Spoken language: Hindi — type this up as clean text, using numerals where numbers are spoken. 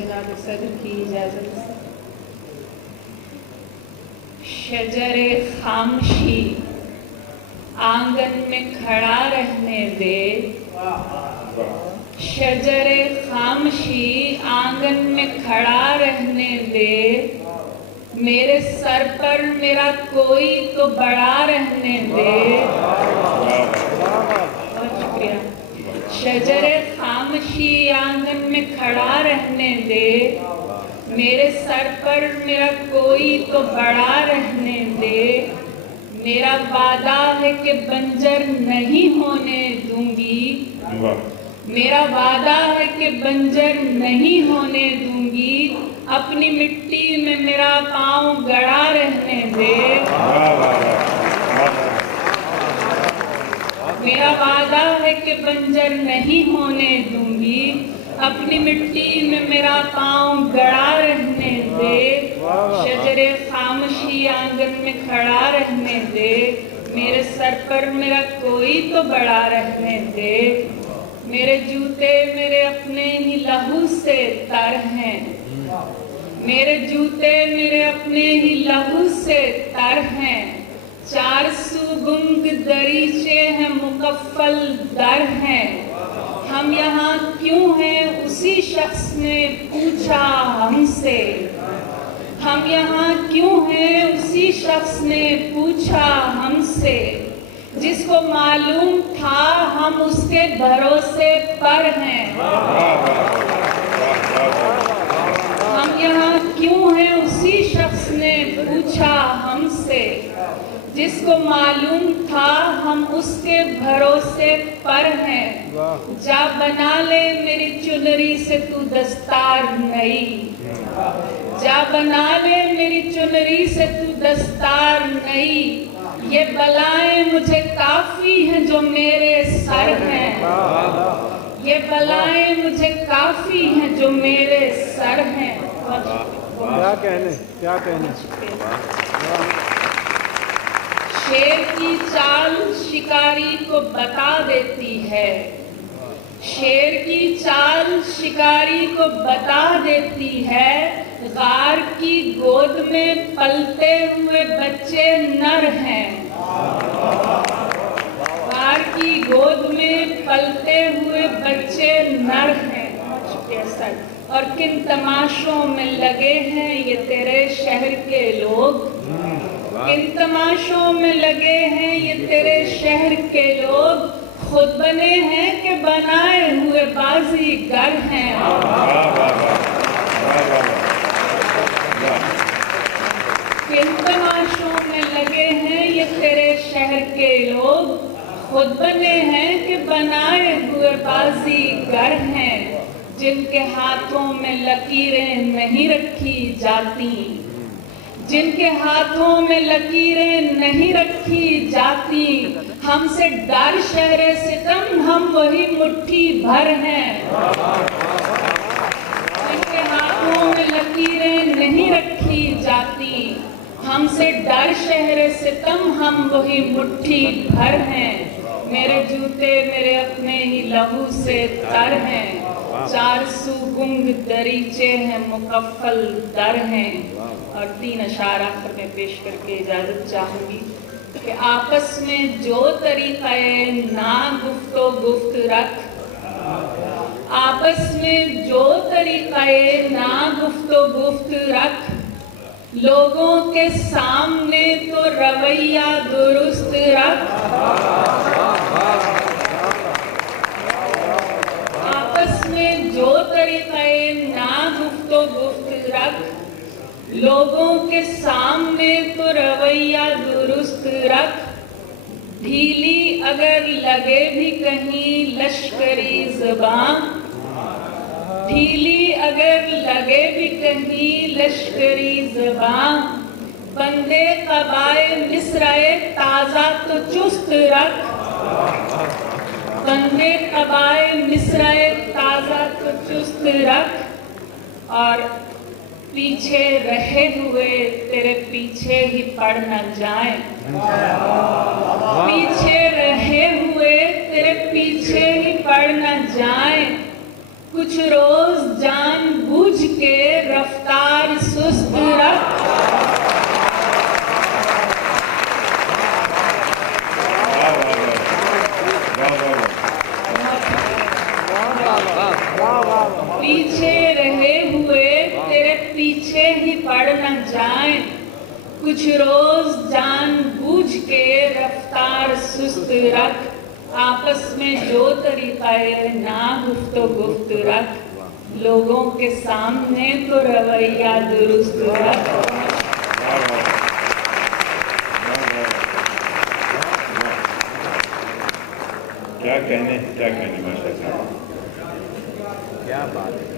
जनाब सदर की इजाजत से। शजरे खामशी आंगन में खड़ा रहने दे, शजरे खामशी आंगन में खड़ा रहने दे, मेरे सर पर मेरा कोई तो बड़ा रहने दे। बहुत शुक्रिया। शजरे खामशी आंगन में खड़ा रहने दे, मेरे सर पर मेरा कोई तो बड़ा रहने दे। मेरा वादा है कि बंजर नहीं होने दूंगी, मेरा वादा है कि बंजर नहीं होने दूंगी। अपनी मिट्टी में मेरा पाँव गड़ा रहने दे। मेरा वादा है कि बंजर नहीं होने दूंगी, अपनी मिट्टी में मेरा पाँव गड़ा रहने दे। शजरे खामशी आंगन में खड़ा रहने दे, मेरे सर पर मेरा कोई तो बड़ा रहने दे। मेरे जूते मेरे अपने ही लहू से तर हैं, मेरे जूते मेरे अपने ही लहू से तर हैं। 400 गुंग दरीचे हैं, मुकफ्फल दर हैं। हम यहाँ क्यों हैं उसी शख्स ने पूछा हमसे, हम यहाँ क्यों हैं उसी शख्स ने पूछा हमसे। जिसको मालूम था हम उसके भरोसे पर हैं। हम यहाँ क्यों हैं उसी शख्स ने पूछा हमसे, जिसको मालूम था हम उसके भरोसे पर हैं। जा बना ले मेरी चुनरी से तू दस्तार नई, जा बना ले मेरी चुनरी से तू दस्तार नई। ये बलाएं मुझे काफी हैं जो मेरे सर हैं, ये बलाएं मुझे काफी हैं जो मेरे सर हैं। क्या कहने, क्या कहने। शेर की चाल शिकारी को बता देती है, शेर की चाल शिकारी को बता देती है। गार की गोद में पलते हुए बच्चे नर हैं, गार की गोद में पलते हुए बच्चे नर हैं। और किन तमाशों में लगे हैं ये तेरे शहर के लोग, किन तमाशों में लगे हैं ये तेरे शहर के लोग। खुद बने हैं कि बनाए हुए बाजीगर हैं। किन तमाशों में लगे हैं ये तेरे शहर के लोग, खुद बने हैं कि बनाए हुए बाजीगर हैं। जिनके हाथों में लकीरें नहीं रखी जाती, जिनके हाथों में लकीरें नहीं रखी जाती। हमसे डर शहरे सितम हम वही मुट्ठी भर हैं, जिनके हाथों में लकीरें नहीं रखी जाती। हमसे डर शहरे सितम हम वही मुट्ठी भर हैं। मेरे जूते मेरे अपने ही लहू से तर हैं, 400 गुंग दरीचे हैं, मुकफ्फल दर हैं। और 3 अशार आखिर में पेश करके इजाजत चाहूंगी कि आपस में जो तरीक़े ना गुफ्तो गुफ्त रख, आपस में जो तरीक़े ना गुफ्तो गुफ्त रख। लोगों के सामने तो रवैया दुरुस्त रख, आपस में जो तरीक़े ना गुफ्तो गुफ्त रख। लोगों के सामने तो रवैया दुरुस्त रख। ढीली अगर लगे भी कहीं लश्करी ज़बान, ढीली अगर लगे भी कहीं लश्करी ज़बान। बंदे क़बाए मिस्राए ताज़ा तो चुस्त रख, बंदे क़बाए मिस्राए ताज़ा तो चुस्त रख। और पीछे रहे हुए तेरे पीछे ही पड़ न जाए, पीछे रहे हुए तेरे पीछे ही पड़ न जाए। कुछ रोज जानबूझ कुछ रोज जानबूझ के रफ्तार सुस्त रख, आपस में जो तरीका है ना गुफ्तो गुफ्त रख, लोगों के सामने तो रवैया दुरुस्त रख। क्या कहने माशाअल्लाह, क्या बात है।